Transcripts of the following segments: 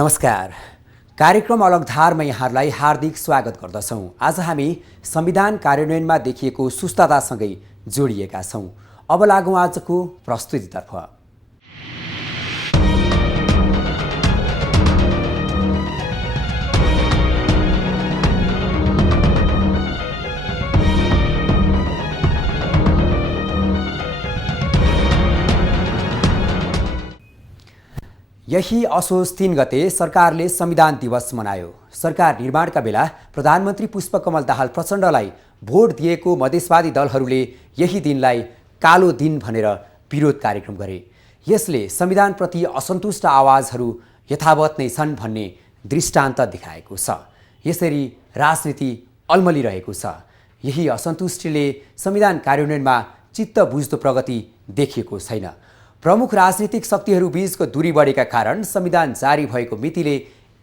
नमस्कार। कार्यक्रम अलगधारमा यहाँहरूलाई हार्दिक स्वागत गर्दछौँ। आज हामी संविधान कार्यान्वयनमा देखिएको सुस्ततासँगै जोडिएका छौँ। अब लागौँ आजको प्रस्तुतितर्फ। यही असोज 3 गते सरकारले संविधान दिवस मनायो। सरकार निर्माणका बेला प्रधानमन्त्री पुष्पकमल दाहाल प्रचण्डलाई भोट दिएको मधेसवादी दलहरूले यही दिनलाई कालो दिन भनेर विरोध कार्यक्रम गरे। यसले संविधानप्रति असन्तुष्ट आवाजहरू यथावत नै छन् भन्ने दृष्टान्त देखाएको छ। यसरी राजनीति अल्मलिरहेको छ। यही असन्तुष्टिले संविधान कार्यान्वयनमा चित्त बुझ्दो प्रगति देखिएको छैन। प्रमुख राजनीतिक शक्तिहरू बीचको दूरी बढेका कारण संविधान जारी भएको मितिले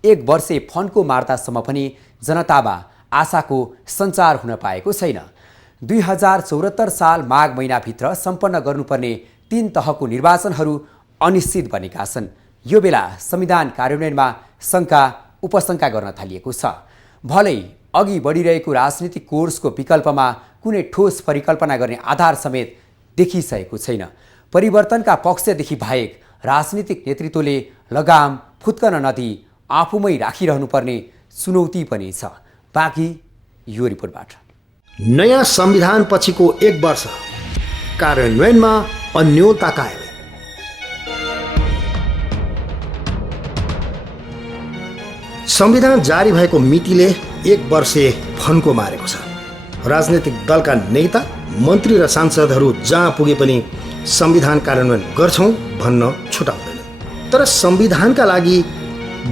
1 वर्ष फन्को मार्दासम्म पनि जनतामा आशाको सञ्चार हुन पाएको छैन। 2074 साल माघ महिनाभित्र सम्पन्न गर्नुपर्ने 3 तहको निर्वाचनहरू अनिश्चित बनेका छन्। यो बेला संविधान कार्यान्वयनमा शङ्का उपशङ्का गर्न थालिएको छ। भलै अघि बढिरहेको राजनीतिक कोर्सको विकल्पमा कुनै ठोस परिकल्पना गर्ने आधार समेत देखिसकेको छैन। परिवर्तनका पक्षदेखि बाहेक राजनीतिक नेतृत्वले लगाम फुत्कन नदिई आफूमै राखिरहनुपर्ने चुनौती पनि छ। बाँकी यो रिपोर्टबाट। नयाँ संविधान पछिको 1 वर्ष कार्यान्वयनमा अन्योलता कायम। संविधान जारी भएको मितिले 1 वर्ष फन्को मारेको छ। राजनीतिक दलका नेता, मन्त्री र सांसदहरू जहाँ पुगे पनि संविधान कार्यान्वयन गर्छौं भन्न छुटाउँदैन। तर संविधानका लागि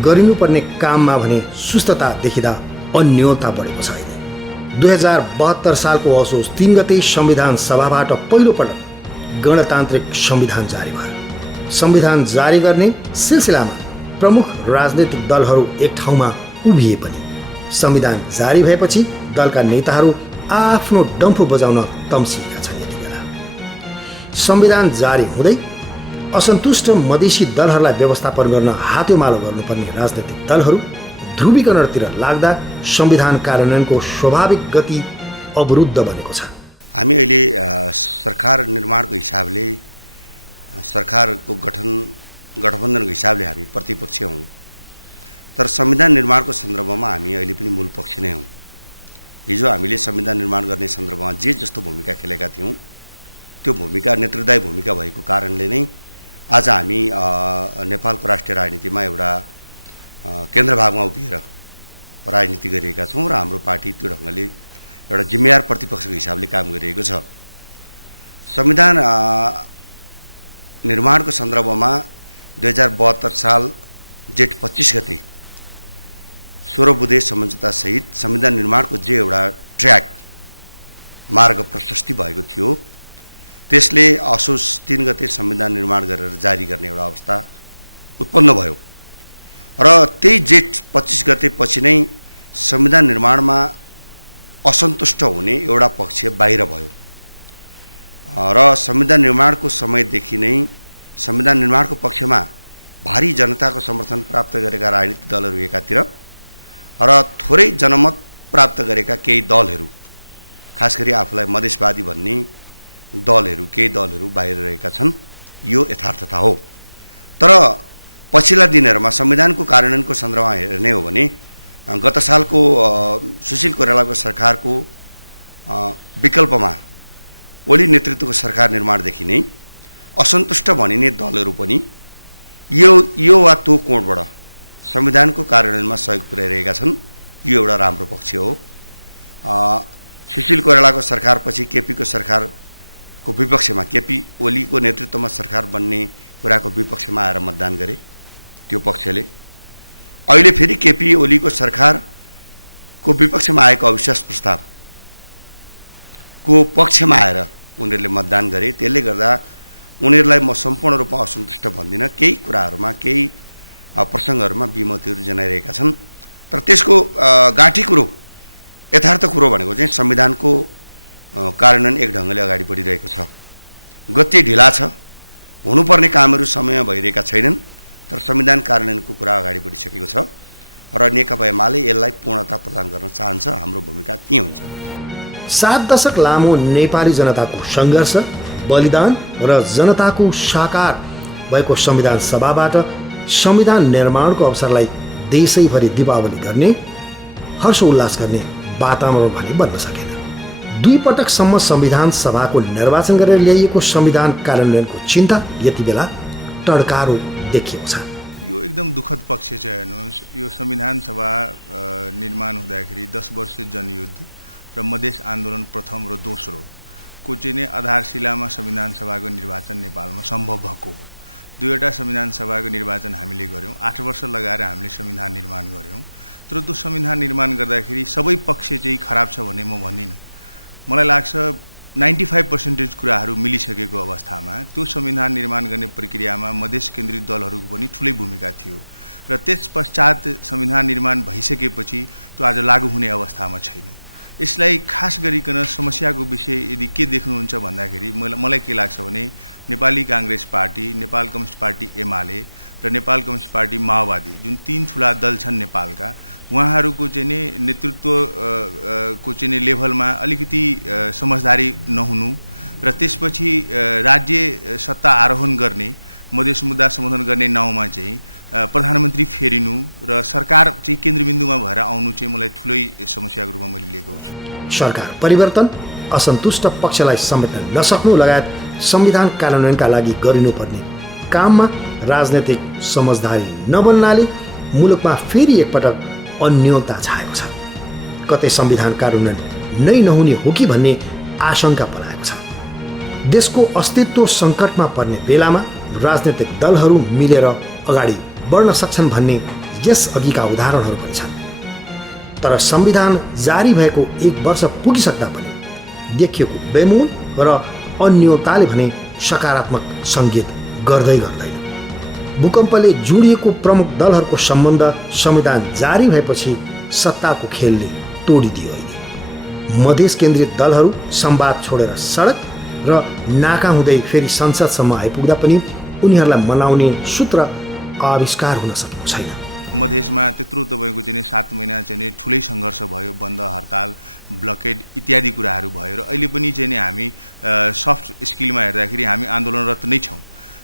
गरिनुपर्ने काममा भने सुस्तता देखिँदा अन्योलता बढेको छ। अहिले 2072 सालको असोज 3 गते संविधान सभाबाट पहिलोपटक गणतान्त्रिक संविधान जारी भयो। संविधान जारी गर्ने सिलसिलामा प्रमुख राजनीतिक दलहरू एक ठाउँमा उभिए पनि संविधान जारी भएपछि दलका नेताहरू आफ्नो डम्फु बजाउन तम्सिएका छन्। संविधान जारी हुँदै असन्तुष्ट मधेसी दलहरूलाई व्यवस्थापन गर्न हातेमालो गर्नुपर्ने राजनीतिक दलहरू ध्रुवीकरणतिर लाग्दा संविधान कार्यान्वयनको स्वाभाविक गति अवरुद्ध बनेको छ। हामी अहिले सरकार निर्माणको हिसाबले, सरकारको गठबन्धनको हिसाबले हामी प्रतिपक्ष हौँ। तर संविधान निर्माणको सन्दर्भमा हामी अहिले पनि मूल पक्ष नै हौँ। हिजो हामीले संविधान निर्माण गर्ने सन्दर्भमा जे जस्तो भूमिका खेलेका थियौँ त्यो भूमिका नेतृत्वदायी भूमिका भएको कारणले नै आज हामी नेपालको राष्ट्रिय राजनीतिमा एउटा केन्द्र भागमा उभिएर राजनीति गरिरहेका छौँ र हाम्रो पार्टी त्यो ढङ्गले एउटा जिम्मेवार प्रतिपक्षको हिसाबले काम गरिरहेको छ। संविधान निर्माणको सन्दर्भमा 2072 साल जेठ 25 गते 16 बुँदे सम्झौता सहित संविधान निर्माणको जे एउटा ट्र्याक मार्ग प्रशस्ति भएको थियो त्यसले असोज 3 गते संविधान निर्माण गरेर जारी गर्ने एउटा अवस्था उत्पन्न भयो र त्यही जेठ 25 गते पछि नै संविधान निर्माणमा असन्तुष्ट हुने एउटा पक्ष बाहिर भयो र संविधान निर्माणको समयदेखि नै संविधान निर्माणको पक्षमा भारी जनताको समर्थन प्राप्त गरेका राजनीतिक दलहरू एकातिर र थोरै जनमत प्राप्त गरेका केही दलहरू, खास गरी आफूलाई मधेसवादी भन्ने दलहरू, केही दलहरू बाहिर रहेका छन्। यो यथार्थता हो। तर पछिल्ला दिनहरूमा संविधानको कार्यान्वयनको सन्दर्भमा हेर्ने हो भने गत सालको सुशील कोइरालाको सरकारको विकल्पमा ओली नेतृत्वको सरकार निर्माणदेखि नै असन्तुष्ट भनिने दलहरू पनि यो वा त्यो कोणबाट संविधानको कार्यान्वयनमा सहयोग पुर्याइरहेका छन्। यो एउटा राम्रो पक्ष हो। सुशील कोइरालाको सरकारपछि केपीको सरकारको विपक्षमा, केपी ओलीको नेतृत्वमा सरकार बन्ने कुराको विपक्षमा आएर मतदान गरे त्यो पक्षले। अहिले फेरि केपी ओलीको सरकारको विपक्षमा आएको अविश्वास प्रस्तावको पक्षमा आएर उनीहरूले मतदान गरे। त्यसले गर्दा उनीहरूलाई म सम्पूर्ण रूपमा असन्तुष्ट भन्दिनँ। केही कुराहरूमा, केही प्रसङ्गहरूमा विमतिहरू जनाइरहेका छन्। तर त्यसको गाँठी कुरो, यथार्थ कुरो भनेको चाहिँ संविधानको कार्यान्वयन एक ढङ्गले अगाडि बढिरहेको छ। गति ढिला छ, हुनुपर्ने कामहरू समयमा भइरहेका छैनन्। तर संविधान कार्यान्वयनको कुरा अगाडि बढिसकेको छ र नेकपा एमाले यसलाई पूर्णता प्रदान गर्न चाहन्छ। हाम्रो भूमिका त्यही हुन्छ। 7 दशक लामो नेपाली जनताको सङ्घर्ष, बलिदान र जनताको साकार भएको संविधान सभाबाट संविधान निर्माणको अवसरलाई देशैभरि दीपावली गर्ने, हर्ष उल्लास गर्ने वातावरण भने बन्न सकेन। 2 पटकसम्म संविधान सभाको निर्वाचन गरेर ल्याइएको संविधान कार्यान्वयनको चिन्ता यति बेला टड्कारो देखिएको छ। यो एकदम दुःखद पक्ष चाहिँ हेर्नुहोस्, यो संविधान सभा निर्माण हुँदाखेरि 10 वर्ष जनयुद्ध र मधेस आन्दोलन प्रथम र दोस्रो को चाहिँ नै आधारशिलामा संविधान सभाको निर्वाचन नेपालमा सम्भव भएको हो। 2वटा संविधान सभाको निर्वाचन हामीले गऱ्यौँ, 8 वर्ष लगाएर हामीले संविधान निर्माण गऱ्यौँ। तर त्यो संविधान निर्माण गर्दाखेरि सबै पक्ष चाहिँ खराब छ भन्ने म भन्दिनँ। मलाई लाग्छ 95% कुराहरू मिलिसकेको अवस्थामा त्यो संविधान निर्माण गर्ने प्रक्रियामा मधेस केन्द्रित दलहरूको पनि ठुलै भूमिका थियो र त्यस पश्चात संविधान निर्माण भइसकेपछि त्यो आज लागू हुने अवस्थामा छैन। यसलाई खास गरिकन समस्याको विषय यदि के देख्नुहुन्छ भन्दाखेरि मलाई के लाग्छ भने Nepali Congress party, Nepal communist party UML र नेपाल कम्युनिस्ट पार्टी माओवादी जुन 3 ठुला दल छन् नेपालका, उहाँहरूको चाहिँ नि नेतृत्वको चाहिँ नि लेभलमा अलिकति समझदारी नहुनु र त्यसपछि राज्य सत्ता आरोहण गर्ने, मधेस मुद्दा सम्बोधन गर्ने नाउँमा चाहिँ प्रधानमन्त्री फेरिनु र सरकार चाहिँ केन्द्रबिन्दुमा भएर आउनु चाहिँ मलाई ठुलै समस्याको रूपमा मैले लिएको छु। सरकार परिवर्तन, असन्तुष्ट पक्षलाई समेट्न नसक्नु लगायत संविधान कार्यान्वयनका लागि गरिनुपर्ने काममा राजनैतिक समझदारी नबन्नाले मुलुकमा फेरि एकपटक अन्योलता छाएको छ। कतै संविधान कार्यान्वयन नै नहुने हो कि भन्ने आशंका पलाएको छ। देशको अस्तित्व सङ्कटमा पर्ने बेलामा राजनैतिक दलहरू मिलेर अगाडि बढ्न सक्छन् भन्ने यस अघिका उदाहरणहरू पनि छन्। तर संविधान जारी भएको 1 वर्ष पुगिसक्दा पनि देखिएको बेमूल र अन्योलताले भने सकारात्मक सङ्केत गर्दै गर्दैन। भूकम्पले जोडिएको प्रमुख दलहरूको सम्बन्ध संविधान जारी भएपछि सत्ताको खेलले तोडिदियो। अहिले मधेस केन्द्रित दलहरू संवाद छोडेर सडक र नाका हुँदै फेरि संसदसम्म आइपुग्दा पनि उनीहरूलाई मनाउने सूत्र आविष्कार हुन सक्नु छैन। मधेसमा त्यत्रो तपाईँको चाहिँ 7 महिना चाहिँ ठुलै सङ्घर्ष भयो, बन्द, हडताल, ब्लकेड इत्यादि कुराहरू भयो र अहिले पनि चाहिँ हामी सफ्ट स्किलमा हेर्दाखेरि हामी आन्दोलनरत नै छौँ।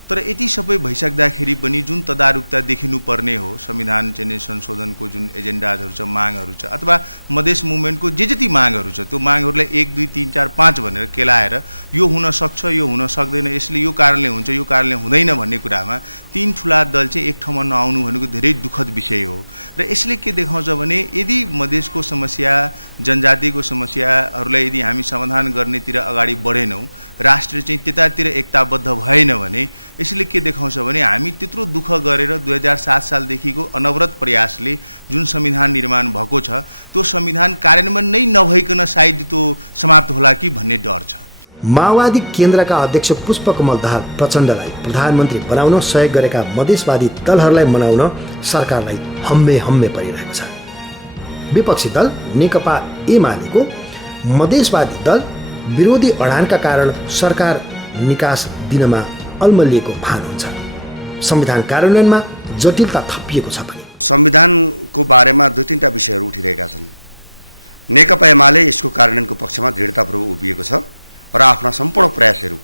तर यति सबै भइसक्दाखेरि पनि जुन तदारुकता देखिनुपर्ने हो, संविधान चाहिँ संशोधनको जुन एजेन्डाहरू छ, मागहरू छ, अथवा मधेस मुभमेन्टको जे जति मागहरू छ त्यो मागहरूलाई 1, 2, 3, 4, 5 भनेर केलाएर यो हुन सक्छ, यो हुन सक्दैन, यसले यो कारणले हुन्छ, यो कारणले हुँदैन भन्ने कुरामा 3 ठुला दल चाहिँ एक ठाउँमा नआउनु भनेको धेरै दुःखद विषय हो। र यसले के देखाउँछ भने यदि मधेसको समस्या, जनजातिको समस्याहरूलाई यदि हामी समाधान गर्नेतिर अगाडि बढेनौँ, राष्ट्र चाहिँ त्यतातिर एकताबद्ध भएन भने यसले के देखाउँछ भने हामी त्यत्रो दुःख गरेर 2007 सालदेखिको अनवरत प्रयासले जुन संविधान निर्माण भएको छ त्यो संविधान कार्यान्वयन नै नभइकन सायद त्यो समाप्त होला कि भन्ने डर छ। माओवादी केन्द्रका अध्यक्ष पुष्पकमल दाहाल प्रचण्डलाई प्रधानमन्त्री बनाउन सहयोग गरेका मधेसवादी दलहरूलाई मनाउन सरकारलाई हम्मे परिरहेको छ। विपक्षी दल नेकपा एमालेको मधेसवादी दल विरोधी अडानका कारण सरकार निकास दिनमा अल्मलिएको भान हुन्छ। संविधान कार्यान्वयनमा जटिलता थपिएको छ पनि। संविधानको बारेमा 2-3टा विषयहरू उठिरहेका छन्। नेकपा एमाले यसको कार्यान्वयनको पक्षमा दृढतापूर्वक उभिएको छ र आफ्ना सम्पूर्ण प्रयासहरू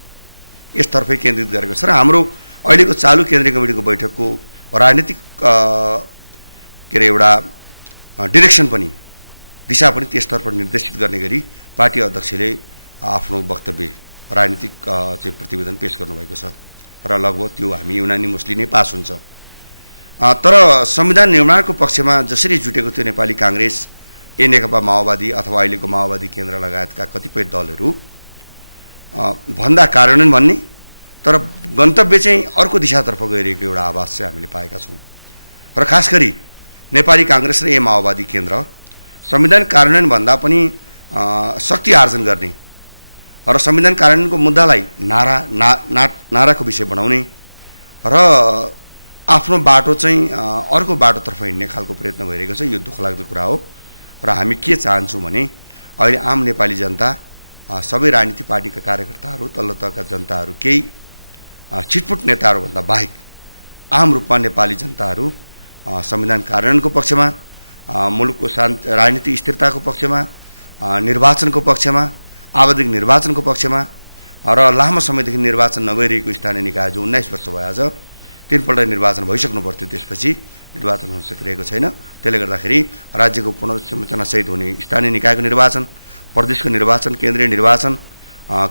यसतर्फै केन्द्रित गरेको छ र हाम्रो अहिलेको चालु केन्द्रीय कमिटीको बैठकको राजनीतिक एउटा डिरेक्सन पनि, दिशा पनि त्यसतर्फ निर्देशित गर्ने गरी पार्टी अध्यक्षले आफ्नो वक्तव्य, राजनीतिक चाहिँ प्रतिवेदन पेश गर्नुभएको छ र लगभग त्यो हामी युनानिमसली नै पास हुन्छ। तर संविधान निर्माणको पक्षमा जसरी जुटेको त्यो नेपाली काङ्ग्रेस, नेकपा माओवादी अथवा अहिलेको माओवादी केन्द्र लगायतका कतिपय दलहरू भन्दा कार्यान्वयन भन्ने तर गन्तव्य चाहिँ अर्को दिशातर्फ गइरहेको एउटा आभास चाहिँ हामीले पाएका छौँ। र खास गरी नेपाली काङ्ग्रेस र माओवादी केन्द्र संविधान कार्यान्वयन भन्दा पनि शक्ति आर्जन गर्ने र संविधान कार्यान्वयनको मुद्दालाई नाराको विषय बनाउने र आफ्नो बाटो चाहिँ अर्को बाटोतर्फ हिँड्ने खालको प्रयत्न भइरहेको छ। यो दुःखलाग्दो कुरा हो र हामी के चाहन्छौँ भने अहिले आम नेपाली जनता, सबै राजनीतिक पार्टीका कार्यकर्ताहरू, तल्लो तहका जनताहरू, केही छिटपुट नेताहरूभन्दा बाहेक आम रूपमा नेपाली जनताहरू संविधान कार्यान्वयनको पक्षमा, मुलुकको राजनीतिक स्थिरताको पक्षमा, निर्वाचनको पक्षमा, आवधिक निर्वाचनको पक्षमा र लामो समयदेखि निर्वाचन नभइरहेको स्थानीय निकाय जो 19 वर्ष भयो आज 3 पल्ट निर्वाचन भइसक्नु पर्थ्यो, त्यसपछि निर्वाचन हुन सकिरहेको छैन। त्यसले गर्दाखेरि राज्यको पुनर्संरचनासहित हुने स्थानीय निकायको निर्वाचन, प्रदेशको निर्वाचन, केन्द्रीय निर्वाचन,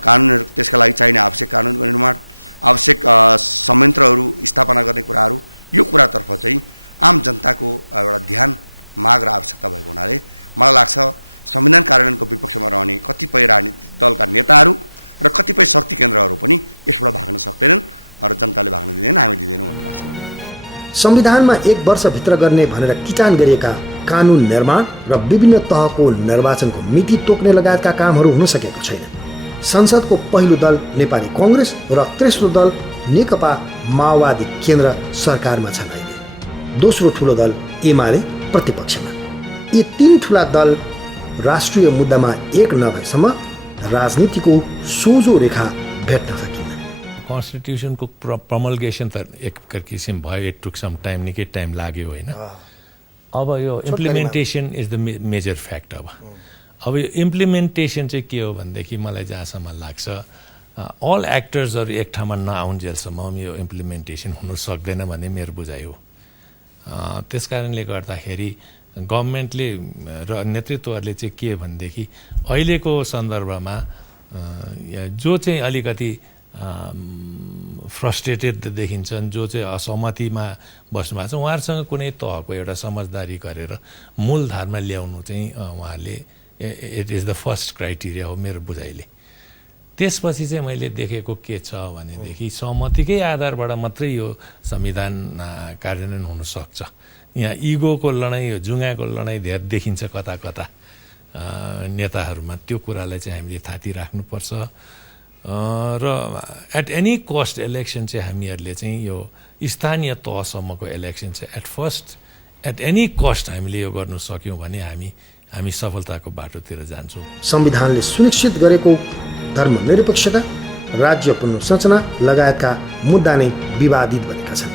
कानुन, त्यसका लागि चाहिने आवश्यक कानुनको निर्माण, आवश्यक संयन्त्रहरू स्थापना गर्ने कुराहरू, यो कुरातर्फ चाहिँ आम जनताको एउटा ध्यान, माग र आवश्यकता भएको हुनाले मलाई लाग्छ संविधान कार्यान्वयनको विपक्षमा रहने कतिपय राजनीतिक दलका नेताहरू र कतिपय शक्ति केन्द्रहरू पनि यसबाट भाग्न सक्दैनन् र जनताले भाग्न दिँदैन, हामी दिँदैनौँ भन्ने लाग्छ मलाई। संविधानमा 1 वर्षभित्र गर्ने भनेर किटान गरिएका कानुन निर्माण र विभिन्न तहको निर्वाचनको मिति तोक्ने लगायतका कामहरू हुन सकेको छैन। संसदको पहिलो दल नेपाली कांग्रेस र तेस्रो दल नेकपा माओवादी केन्द्र सरकारमा छन् अहिले। दोस्रो ठुलो दल एमाले प्रतिपक्षमा। यी 3 ठुला दल राष्ट्रिय मुद्दामा एक नभएसम्म राजनीतिको सोझो रेखा भेट्न सकिन्न। कन्स्टिट्युसनको प्रमल्गेसन त एक किसिम भयो, इट टुक सम टाइम, निकै टाइम लाग्यो होइन। अब यो implementation is the major fact. अब यो इम्प्लिमेन्टेसन चाहिँ के हो भनेदेखि मलाई जहाँसम्म लाग्छ अल एक्टर्सहरू एक ठाउँमा नआउन्जेलसम्म यो इम्प्लिमेन्टेसन हुन सक्दैन भन्ने मेरो बुझाइ हो। त्यस कारणले गर्दाखेरि गभर्मेन्टले र नेतृत्वहरूले चाहिँ के भनेदेखि अहिलेको सन्दर्भमा जो चाहिँ अलिकति फ्रस्ट्रेटेड देखिन्छन्, जो चाहिँ असहमतिमा बस्नु भएको छ, उहाँहरूसँग कुनै तहको एउटा समझदारी गरेर मूलधारमा ल्याउनु चाहिँ उहाँहरूले it is the first criteria हो मेरो बुझाइले। त्यसपछि चाहिँ मैले देखेको के छ भनेदेखि सहमतिकै आधारबाट मात्रै यो संविधान कार्यान्वयन हुनसक्छ। यहाँ इगोको लडाइँ, यो जुङ्गाको लडाइँ धेरै देखिन्छ कता कता नेताहरूमा। त्यो कुरालाई चाहिँ हामीले थाती राख्नुपर्छ र एट एनी कस्ट इलेक्सन चाहिँ हामीहरूले चाहिँ यो स्थानीय तहसम्मको इलेक्सन चाहिँ एट एनी कस्ट हामीले यो गर्नु सक्यौँ भने हामी सफलताको बाटोतिर जान्छौँ। संविधानले सुनिश्चित गरेको धर्मनिरपेक्षता, राज्य पुनर्संरचना लगायतका मुद्दा नै विवादित बनेका छन्।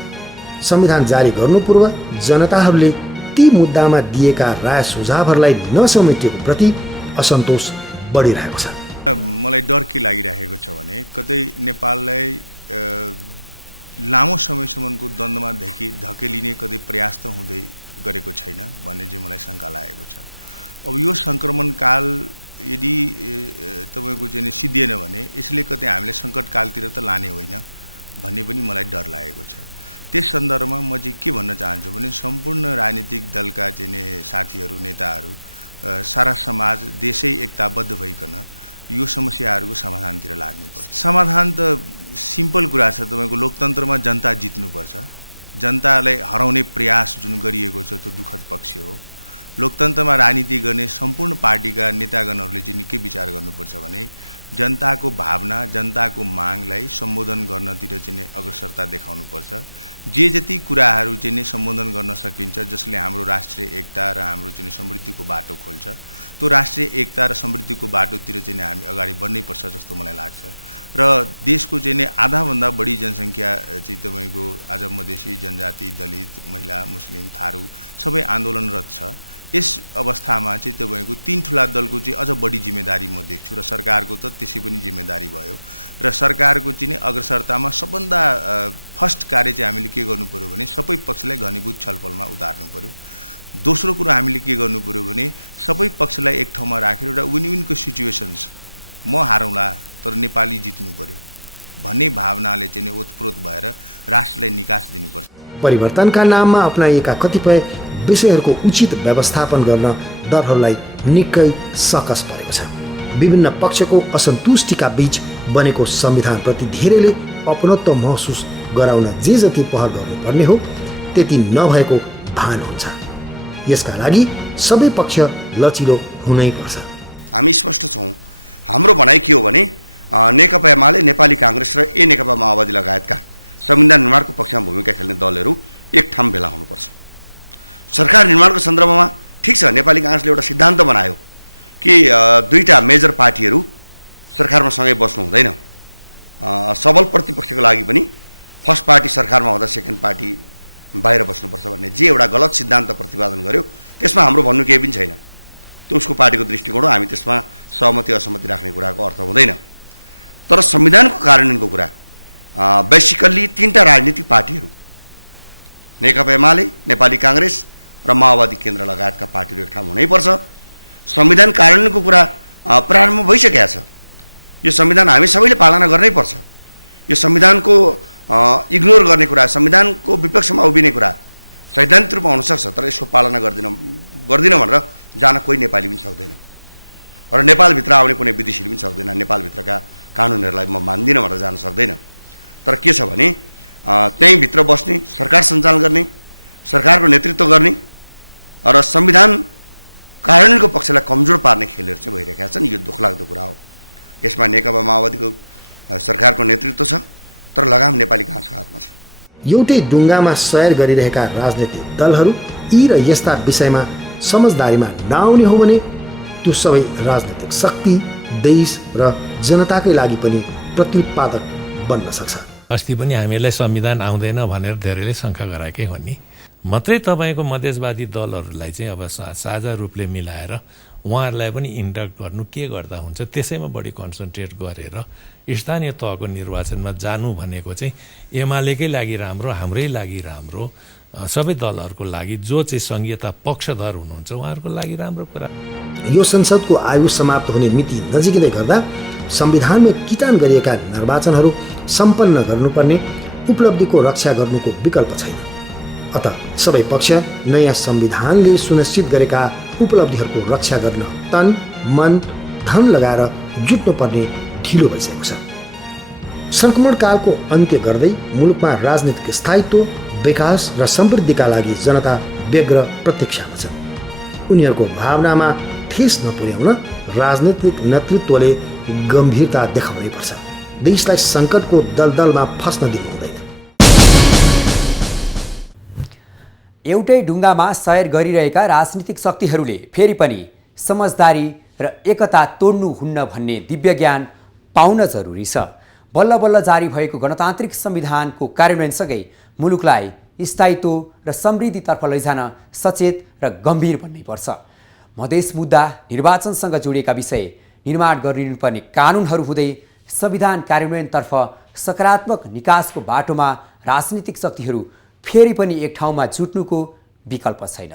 संविधान जारी गर्नु पूर्व जनताहरूले ती मुद्दामा दिएका राय सुझावहरूलाई नसमेटिएको प्रति असन्तोष बढिरहेको छ। मलाई डर के लागिरहेको छ भने कतै नेपाललाई लामो समयसम्मको द्वन्द्वमा धकेलिने कतै प्रयास त हुँदै गरेको छैन भन्ने चाहिँ मलाई शङ्का लागेको छ। अब यो सङ्क्रमणकाल यदि तपाईँको चाहिँ सिद्धिएन भने यसले कतै हामीले सङ्कटकालतिर त लाने होइन भन्ने पनि मलाई डर लागेको छ। त्यस सन्दर्भमा म चाहिँ के भन्न चाहन्छु भने सम्पूर्ण राजनीतिक दलका चाहिँ साथीहरू, नेताहरू, सारा समाज, देशै एकताबद्ध भइकन यो समस्याहरूको समाधानतिर लाग्नुपर्छ। समाधान त सिम्पल कुरा छ, तपाईँको लोकतन्त्रमा जनता जित्नुपर्छ। जनतालाई हराउने प्रयास जुन गरिएको छ त्यो दुःखद पक्ष हो। लोकतन्त्रमा राजनीति गर्ने सम्पूर्ण पार्टीका नेतागणहरूले चाहिँ के विचार गर्नुपर्छ भने जनताको भावना, जनताको मागलाई सम्बोधन गर्नतिर चाहिँ अग्रसरता देखाउनुपर्छ। जे जति कुराहरू चाहिँ सम्बोधन गर्न सकिन्छ जसले हाम्रो राष्ट्रिय एकता र हाम्रो चाहिँ समृद्धिको बाटो खोल्छ, त्यो राष्ट्रिय एकता र समृद्धिको बाटोतिर चाहिँ हामी अगाडि बढ्नै पर्छ जस्तो मलाई लाग्छ। र देशको चाहिँ आधाभन्दा बढी जनसङ्ख्या चाहिँ तपाईँको आज मधेसी, जनजाति, दलित, महिला, मुस्लिम, थारू सबै आन्दोलनरत छ। यस अवस्थामा चाहिँ तपाईँको 3 ठुला दलको चाहिँ अझ बढी जिम्मेदारी म देख्छु र सरकारको त त्यसै पनि जिम्मेदारी भयो। र सरकारको चाहिँ अग्रसरतामा सबभन्दा फर्स्ट कार्य चाहिँ हामीले के गर्नु पर्यो भने सबै पक्षलाई घनीभूत छलफलमा उतार्नु पर्यो। दोस्रो कुरो हामीले के गर्नु पर्यो भने सबै पक्षलाई एक ठाउँमा राखेर एउटा विन विनको सिचुएसन्स, म हारौँला तर नेपाली जित्नु पर्यो भन्ने भावनाले चाहिँ ओतप्रोत भएर राष्ट्रलाई निकास दिनुपर्छ। परिवर्तनका नाममा अपनाइएका कतिपय विषयहरूको उचित व्यवस्थापन गर्न दलहरूलाई निकै सकस परेको छ। विभिन्न पक्षको असन्तुष्टिका बीच बनेको संविधानप्रति धेरैले अपनत्व महसुस गराउन जे जति पहल गर्नुपर्ने हो त्यति नभएको भान हुन्छ। यसका लागि सबै पक्ष लचिलो हुनै पर्छ। हामी स्पष्ट छौँ। हाम्रो भनाइ के हो भने नेकपा एमाले, नेपाली कांग्रेस र नेकपा माओवादी लगायतका संविधान निर्माणको पक्षमा भूमिका खेल्ने दलहरू एक ठाउँ भेला हुनुपर्छ। सरकार निर्माणको सन्दर्भमा ठिक छ, नेपाली कांग्रेसले एउटा सिद्धान्त बनायो कि 2टा मेजर पार्टीहरू सरकारमा सँगै बस्नु हुँदैन। सबल प्रतिपक्षको लागि पनि फर्स्ट पार्टी सरकारमा हुँदा सेकेन्ड पार्टी बाहिर बस्नुपर्छ भन्ने जे एउटा गलत सिद्धान्त प्रतिपादन गर्यो त्यसमा हाम्रो भन्नु केही पनि छैन। त्यो उसको पार्टीको दृष्टिकोण हो, हामी त्यसमा सहमति असहमति राख्ने कुराको अर्थ हुँदैन। तर संविधानको कार्यान्वयनको कुरा बेसिकल्ली तीनटा राजनीतिक पार्टीहरू नेकपा एमाले, नेपाली काङ्ग्रेस र माओवादी केन्द्र लगायतका पार्टीहरू एक ठाउँ हुनैपर्छ। संविधान कार्यान्वयनको कुरा प्रारम्भ भइसकेको छ। यो संविधान हामी सबैले पालना गर्नै पर्छ। यो संविधानको इग्नोर गर्ने कुरा, संविधानको विपक्षमा उभिने कुरा सैद्धान्तिक रूपमा हुनसक्छ, तर यसको पालना गर्दिन भनेर जान कोही नेपाली पनि सक्दैन र नेपालभित्र आउने कुनै विदेशीले पनि सक्दैन। नेपालभित्रका कानुनहरूलाई म मान्दिनँ भनेर जान सक्दैन। तर के छ भने त्यहीँभित्र बस्ने, सरकार सञ्चालन गर्ने, सरकारको नेतृत्व गर्ने र संविधान कार्यान्वयनको पक्षलाई कमजोर पार्ने खेलहरू चाहिँ भइरहेका छन्। यो दुःखलाग्दो कुरा हो। यसमा नेकपा माओवादीको सरकारको नेतृत्व छ, तर लगाम नेपाली काङ्ग्रेसको हातमा छ। एउटै डुङ्गामा सयर गरिरहेका राजनैतिक दलहरू यी र यस्ता विषयमा समझदारीमा नआउने हो भने त्यो सबै राजनैतिक शक्ति देश र जनताकै लागि पनि प्रत्युत्पादक बन्न सक्छ। अस्ति पनि हामीलाई संविधान आउँदैन भनेर धेरैले शङ्का गराएकै हो नि। मात्रै तपाईँको मधेसवादी दलहरूलाई चाहिँ अब साझा रूपले मिलाएर उहाँहरूलाई पनि इन्डक्ट गर्नु के गर्दा हुन्छ, त्यसैमा बढी कन्सन्ट्रेट गरेर स्थानीय तहको निर्वाचनमा जानु भनेको चाहिँ एमालेकै लागि राम्रो, हाम्रै लागि राम्रो, सबै दलहरूको लागि जो चाहिँ संघीयता पक्षधर हुनुहुन्छ उहाँहरूको लागि राम्रो कुरा। यो संसदको आयु समाप्त हुने मिति नजिकै गर्दा संविधानमा किटान गरिएका निर्वाचनहरू सम्पन्न गर्नुपर्ने उपलब्धिको रक्षा गर्नुको विकल्प छैन। अत सबै पक्ष नयाँ संविधानले सुनिश्चित गरेका उपलब्धिहरूको रक्षा गर्न तन मन धन लगाएर जुट्नुपर्ने ढिलो भइसकेको छ। संक्रमणकालको अन्त्य गर्दै मुलुकमा राजनीतिक स्थायित्व, विकास र समृद्धिका लागि जनता व्यग्र प्रतीक्षामा छन्। उनीहरूको भावनामा ठेस नपुर्याउन राजनीतिक नेतृत्वले गम्भीरता देखाउनै पर्छ। देशलाई सङ्कटको दलदलमा फस्न दिनु हुँदैन। एउटै ढुङ्गामा सयर गरिरहेका राजनीतिक शक्तिहरूले फेरि पनि समझदारी र एकता तोड्नु हुन्न भन्ने दिव्य ज्ञान पाउन जरुरी छ। बल्ल बल्ल जारी भएको गणतान्त्रिक संविधानको कार्यान्वयनसँगै मुलुकलाई स्थायित्व र समृद्धितर्फ लैजान सचेत र गम्भीर बन्नै पर्छ। मधेस मुद्दा, निर्वाचनसँग जोडिएका विषय, निर्माण गरिनुपर्ने कानुनहरू हुँदै संविधान कार्यान्वयनतर्फ सकारात्मक निकासको बाटोमा राजनीतिक शक्तिहरू फेरि पनि एक ठाउँमा जुट्नुको विकल्प छैन।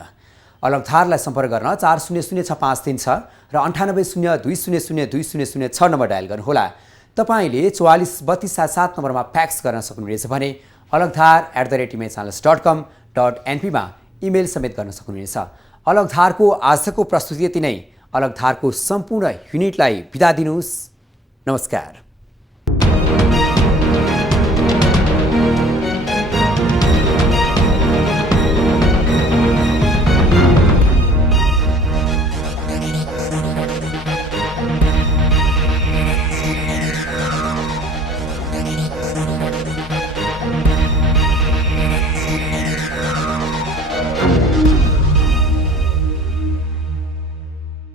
अलगधारलाई सम्पर्क गर्न 400653 र 9802002006 नम्बर डायल गर्नुहोला। तपाईँले 443277 नम्बरमा फ्याक्स गर्न सक्नुहुनेछ भने alagdhar@imagechannels.com.np मा इमेल समेत गर्न सक्नुहुनेछ। अलगधारको आजको प्रस्तुति यति नै। अलगधारको सम्पूर्ण युनिटलाई बिदा दिनुहोस्। नमस्कार।